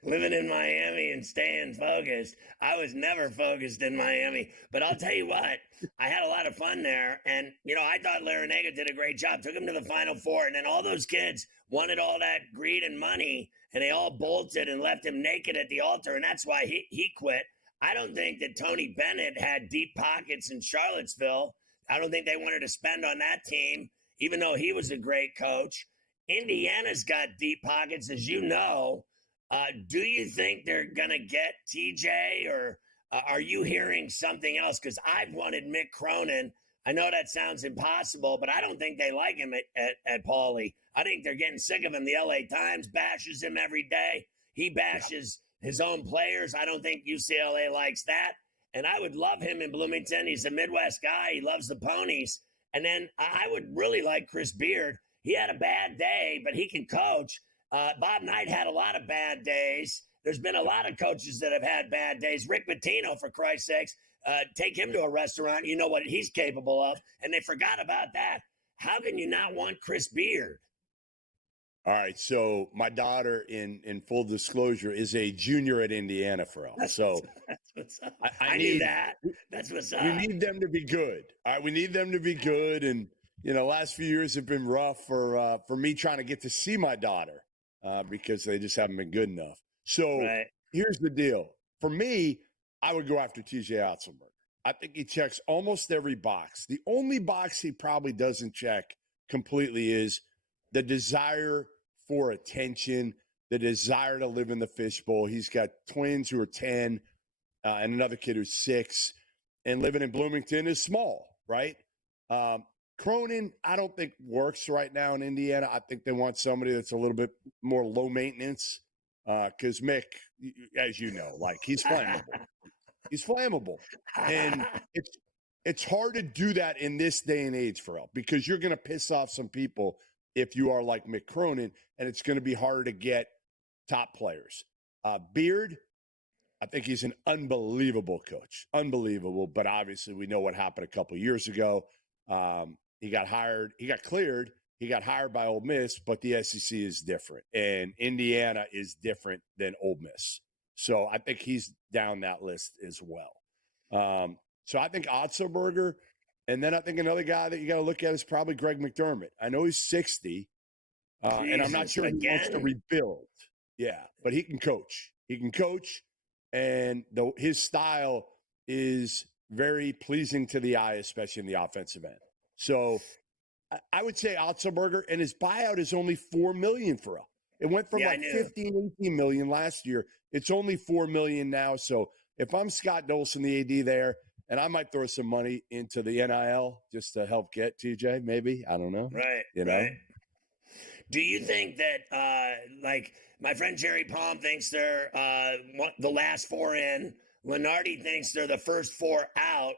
living in Miami and staying focused. I was never focused in Miami, but I'll tell you what, I had a lot of fun there. And, you know, I thought Larinaga did a great job, took him to the Final Four. And then all those kids wanted all that greed and money, and they all bolted and left him naked at the altar. And that's why he quit. I don't think that Tony Bennett had deep pockets in Charlottesville. I don't think they wanted to spend on that team, even though he was a great coach. Indiana's got deep pockets, as you know. Do you think they're going to get TJ, or are you hearing something else? Because I've wanted Mick Cronin. I know that sounds impossible, but I don't think they like him at Pauley. I think they're getting sick of him. The LA Times bashes him every day. He bashes his own players. I don't think UCLA likes that. And I would love him in Bloomington. He's a Midwest guy. He loves the ponies. And then I would really like Chris Beard. He had a bad day, but he can coach. Bob Knight had a lot of bad days. There's been a lot of coaches that have had bad days. Rick Pitino, for Christ's sakes, take him to a restaurant. You know what he's capable of. And they forgot about that. How can you not want Chris Beard? All right, so my daughter, in full disclosure, is a junior at Indiana, Ferrall. So that's what's up. I knew that. That's what's up. We need them to be good. All right, we need them to be good. And last few years have been rough for me trying to get to see my daughter because they just haven't been good enough. So Here's the deal. For me, I would go after TJ Otzelberger. I think he checks almost every box. The only box he probably doesn't check completely is the desire for attention, the desire to live in the fishbowl. He's got twins who are 10 and another kid who's 6, and living in Bloomington is small, right? Cronin, I don't think works right now in Indiana. I think they want somebody that's a little bit more low maintenance because Mick, as you know, he's flammable. He's flammable. And it's hard to do that in this day and age, Ferrall, because you're going to piss off some people if you are like Mick Cronin, and it's going to be harder to get top players. Beard, I think he's an unbelievable coach. Unbelievable, but obviously we know what happened a couple of years ago. He got hired. He got cleared. He got hired by Ole Miss, but the SEC is different, and Indiana is different than Ole Miss. So I think he's down that list as well. So I think Otzelberger, and then I think another guy that you got to look at is probably Greg McDermott. I know he's 60, and I'm not sure he wants to rebuild. Yeah, but he can coach. He can coach, and his style is very pleasing to the eye, especially in the offensive end. So I would say Otzelberger, and his buyout is only $4 million for him. It went from 15, 18 million last year. It's only $4 million now. So if I'm Scott Dolson, the AD there, and I might throw some money into the NIL just to help get TJ, maybe. I don't know. Right. Right. Do you think that, my friend Jerry Palm thinks they're the last 4 in, Lenardi thinks they're the first 4 out.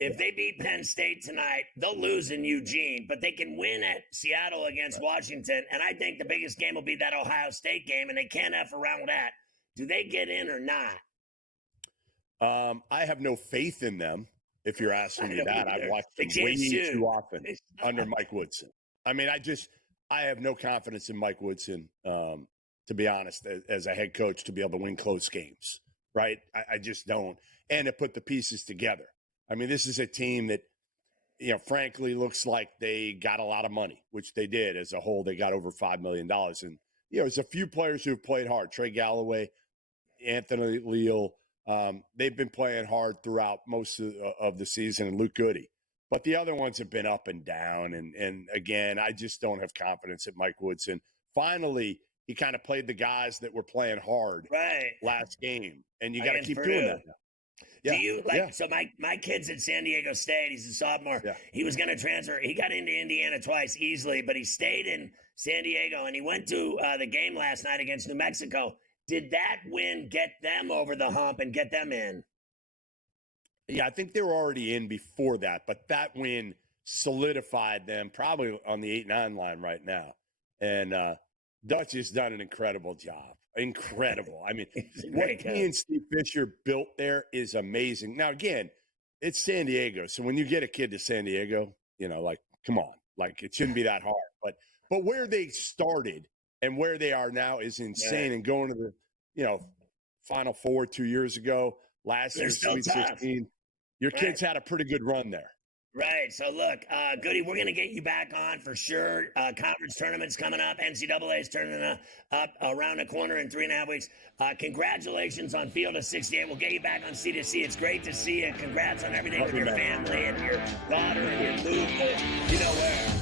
If they beat Penn State tonight, they'll lose in Eugene, but they can win at Seattle against Washington. And I think the biggest game will be that Ohio State game, and they can't F around with that. Do they get in or not? I have no faith in them, if you're asking me that. I've watched them way too often under Mike Woodson. I mean, I have no confidence in Mike Woodson, to be honest, as a head coach to be able to win close games, right? I just don't. And to put the pieces together. I mean, this is a team that, frankly, looks like they got a lot of money, which they did. As a whole, they got over $5 million. And, there's a few players who have played hard. Trey Galloway, Anthony Leal. They've been playing hard throughout most of the season, and Luke Goody. But the other ones have been up and down. And again, I just don't have confidence in Mike Woodson. Finally, he kind of played the guys that were playing hard last game. And you got to keep doing that now. Do you so my kid's at San Diego State, he's a sophomore. He was going to transfer. He got into Indiana twice easily, but he stayed in San Diego, and he went to the game last night against New Mexico. Did that win get them over the hump and get them in? Yeah, I think they were already in before that, but that win solidified them probably on the 8-9 line right now. And Dutch has done an incredible job. Incredible. I mean, what he and Steve Fisher built there is amazing. Now, again, it's San Diego. So when you get a kid to San Diego, come on. It shouldn't be that hard. But where they started and where they are now is insane. And going to the, Final Four 2 years ago, last year, Sweet 16, your kids had a pretty good run there. Right. So, look, Goody, we're going to get you back on for sure. Conference tournaments coming up. NCAA's turning up around the corner in 3.5 weeks. Congratulations on Field of 68. We'll get you back on C2C. It's great to see you. Congrats on everything with your family and your daughter and your Luke. You know where.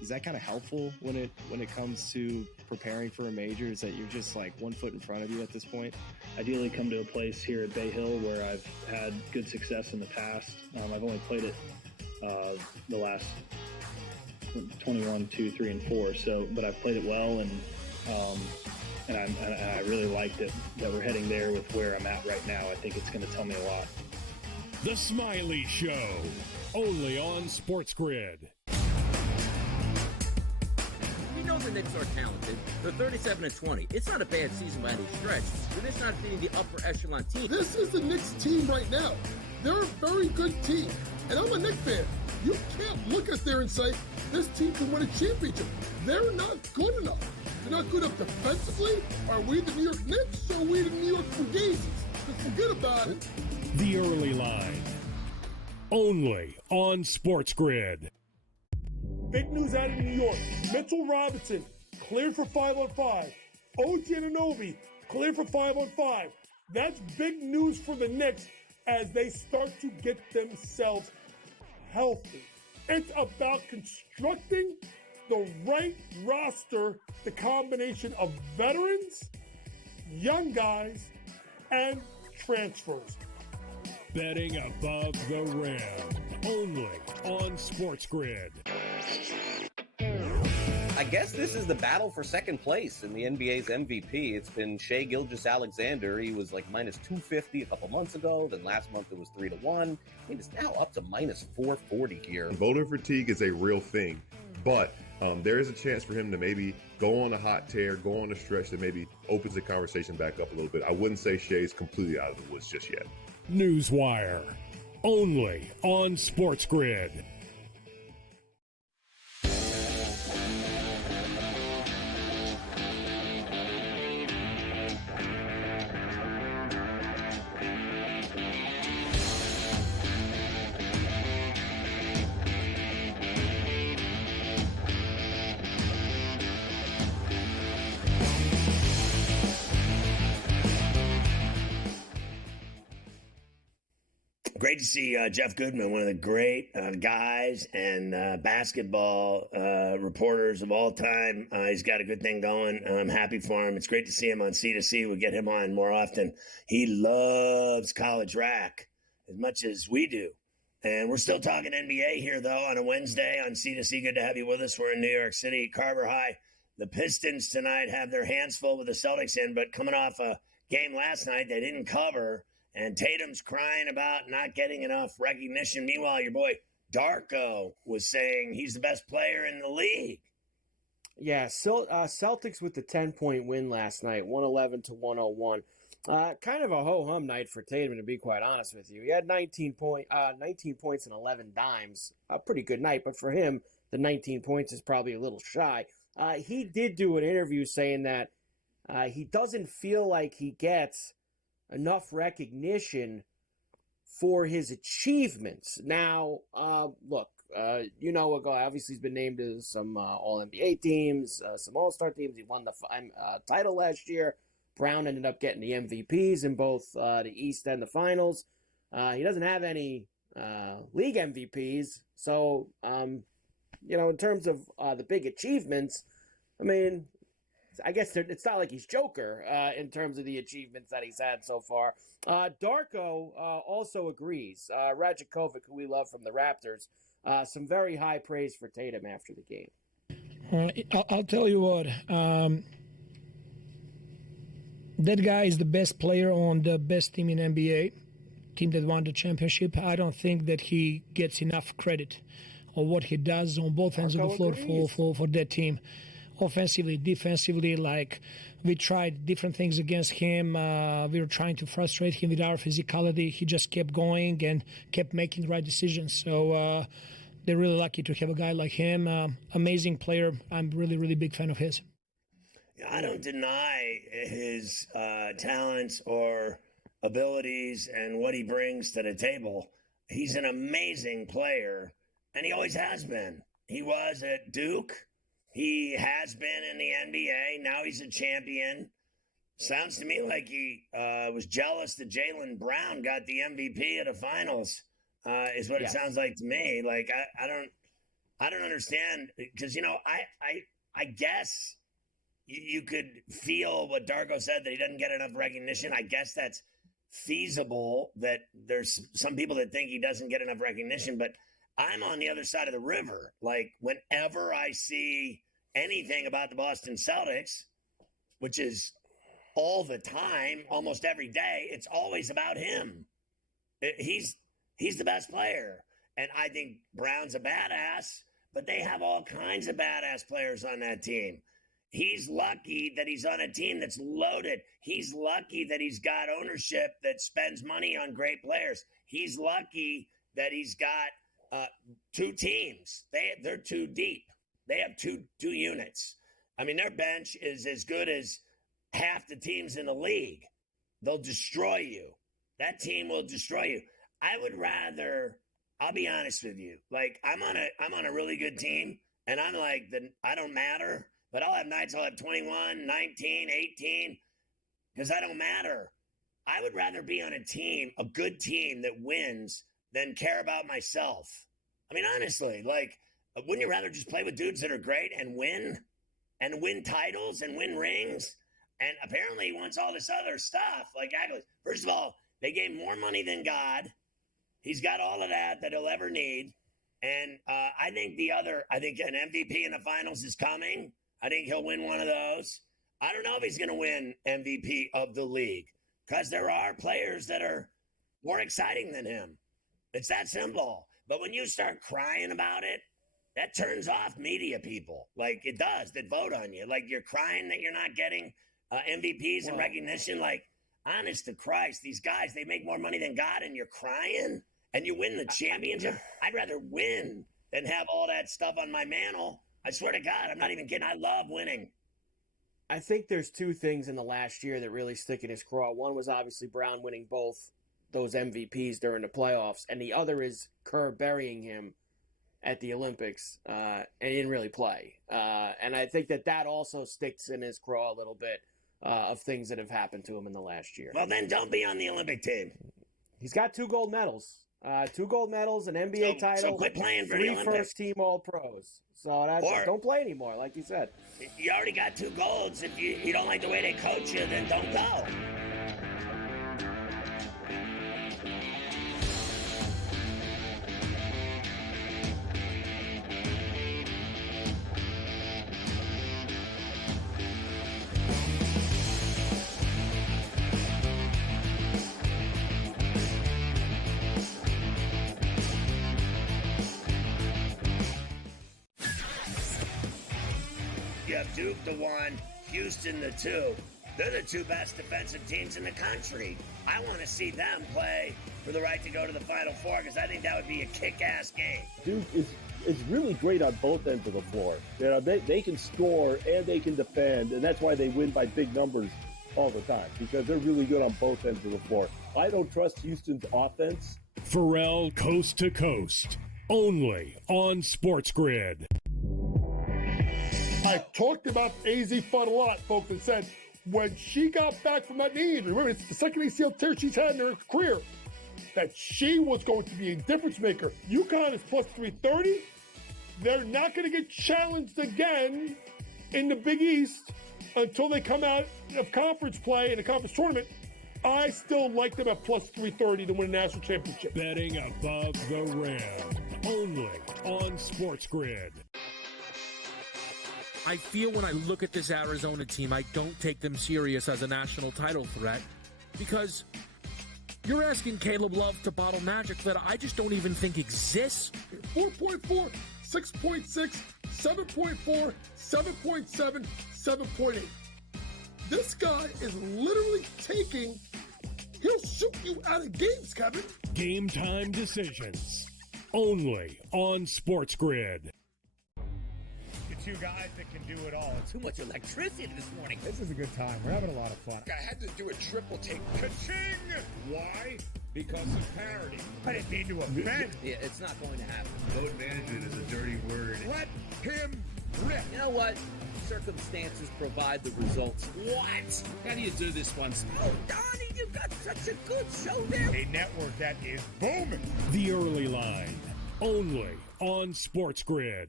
Is that kind of helpful when it comes to preparing for a major? Is that you're just 1 foot in front of you at this point? Ideally come to a place here at Bay Hill where I've had good success in the past. I've only played it the last 21, 2, 3, and 4. So, but I've played it well, and I really like that we're heading there with where I'm at right now. I think it's going to tell me a lot. The Smiley Show, only on SportsGrid. We know the Knicks are talented. They're 37-20. It's not a bad season by any stretch. They're just not beating the upper echelon team. This is the Knicks team right now. They're a very good team. And I'm a Knicks fan. You can't look at there and say, this team can win a championship. They're not good enough. They're not good enough defensively. Are we the New York Knicks or are we the New York Fugazis? Forget about it. The Early Line, only on SportsGrid. Big news out of New York. Mitchell Robinson, cleared for 5-on-5. OG Anunoby, cleared for 5-on-5. That's big news for the Knicks as they start to get themselves healthy. It's about constructing the right roster, the combination of veterans, young guys, and transfers. Betting above the rim, only on SportsGrid. I guess this is the battle for second place in the NBA's MVP. It's been Shai Gilgeous-Alexander. He was like minus 250 a couple months ago. Then last month it was 3-1. I mean, it's now up to minus 440 here. Voter fatigue is a real thing, but there is a chance for him to maybe go on a hot tear, go on a stretch that maybe opens the conversation back up a little bit. I wouldn't say Shai's completely out of the woods just yet. Newswire, only on SportsGrid. Great to see Jeff Goodman, one of the great guys and basketball reporters of all time. He's got a good thing going. I'm happy for him. It's great to see him on C2C. We'll get him on more often. He loves college rack as much as we do. And we're still talking NBA here, though, on a Wednesday on C2C. Good to have you with us. We're in New York City, Carver High. The Pistons tonight have their hands full with the Celtics in, but coming off a game last night, they didn't cover. And Tatum's crying about not getting enough recognition. Meanwhile, your boy Darko was saying he's the best player in the league. Yeah, Celtics with the 10-point win last night, 111-101. Kind of a ho-hum night for Tatum, to be quite honest with you. He had 19 points and 11 dimes. A pretty good night, but for him, the 19 points is probably a little shy. He did do an interview saying that he doesn't feel like he gets enough recognition for his achievements. Now, look, obviously he's been named to some All-NBA teams, some All-Star teams. He won the title last year. Brown ended up getting the MVPs in both the East and the Finals. He doesn't have any league MVPs. So, in terms of the big achievements, I mean, I guess it's not like he's Joker in terms of the achievements that he's had so far. Darko also agrees. Radjakovic, who we love from the Raptors, some very high praise for Tatum after the game. I'll tell you what. That guy is the best player on the best team in NBA, team that won the championship. I don't think that he gets enough credit on what he does on both ends of the floor for that team. Offensively, defensively, like we tried different things against him. We were trying to frustrate him with our physicality. He just kept going and kept making the right decisions. So they're really lucky to have a guy like him. Amazing player. I'm really, really big fan of his. I don't deny his talents or abilities and what he brings to the table. He's an amazing player, and he always has been. He was at Duke. He has been in the NBA. Now he's a champion. Sounds to me like he was jealous that Jaylen Brown got the MVP of the finals, is what it sounds like to me. Like, I don't understand, because, I guess you could feel what Darko said, that he doesn't get enough recognition. I guess that's feasible, that there's some people that think he doesn't get enough recognition, but I'm on the other side of the river. Like, whenever I see anything about the Boston Celtics, which is all the time, almost every day, it's always about him. He's the best player. And I think Brown's a badass, but they have all kinds of badass players on that team. He's lucky that he's on a team that's loaded. He's lucky that he's got ownership that spends money on great players. He's lucky that he's got two teams. They're too deep. They have two units. I mean, their bench is as good as half the teams in the league. They'll destroy you. That team will destroy you. I would rather, I'll be honest with you, like I'm on a really good team, and I'm like, I don't matter, but I'll have nights I'll have 21, 19, 18, because I don't matter. I would rather be on a team, a good team that wins, than care about myself. I mean, honestly, like, wouldn't you rather just play with dudes that are great and win titles and win rings? And apparently he wants all this other stuff. Like, first of all, they gave more money than God. He's got all of that he'll ever need. And I think an MVP in the finals is coming. I think he'll win one of those. I don't know if he's going to win MVP of the league, because there are players that are more exciting than him. It's that simple. But when you start crying about it, that turns off media people. Like, it does, that vote on you. Like, you're crying that you're not getting MVPs and recognition. Like, honest to Christ, these guys, they make more money than God, and you're crying, and you win the championship. I'd rather win than have all that stuff on my mantle. I swear to God, I'm not even kidding. I love winning. I think there's two things in the last year that really stick in his craw. One was obviously Brown winning both those MVPs during the playoffs, and the other is Kerr burying him at the Olympics, and he didn't really play. And I think that also sticks in his craw a little bit of things that have happened to him in the last year. Well, then don't be on the Olympic team. He's got 2 gold medals. 2 gold medals, an NBA title, so quit playing for 3 the Olympics. first-team All-Pros. So that's don't play anymore, like you said. You already got 2 golds. If you don't like the way they coach you, then don't go. You have Duke the 1, Houston the 2. They're the 2 best defensive teams in the country. I want to see them play for the right to go to the Final Four, because I think that would be a kick-ass game. Duke is really great on both ends of the floor. You know, they can score and they can defend, and that's why they win by big numbers all the time, because they're really good on both ends of the floor. I don't trust Houston's offense. Ferrall coast to coast, only on SportsGrid. I talked about AZ Fun a lot, folks, and said when she got back from that knee injury, remember, it's the second ACL tear she's had in her career, that she was going to be a difference maker. UConn is plus 330. They're not going to get challenged again in the Big East until they come out of conference play in a conference tournament. I still like them at plus 330 to win a national championship. Betting above the rim, only on SportsGrid. I feel when I look at this Arizona team, I don't take them serious as a national title threat, because you're asking Caleb Love to bottle magic that I just don't even think exists. 4.4, 6.6, 7.4, 7.7, 7.8. This guy is literally taking, he'll shoot you out of games, Kevin. Game time decisions, only on SportsGrid. 2 guys that can do it all. Too much electricity this morning. This is a good time. We're having a lot of fun. I had to do a triple take. Ka-ching! Why? Because of parity. I didn't mean to offend. Yeah, it's not going to happen. Load management is a dirty word. Let him rip. You know what? Circumstances provide the results. What? How do you do this one? Oh, Donnie, you've got such a good show there. A network that is booming. The Early Line, only on SportsGrid.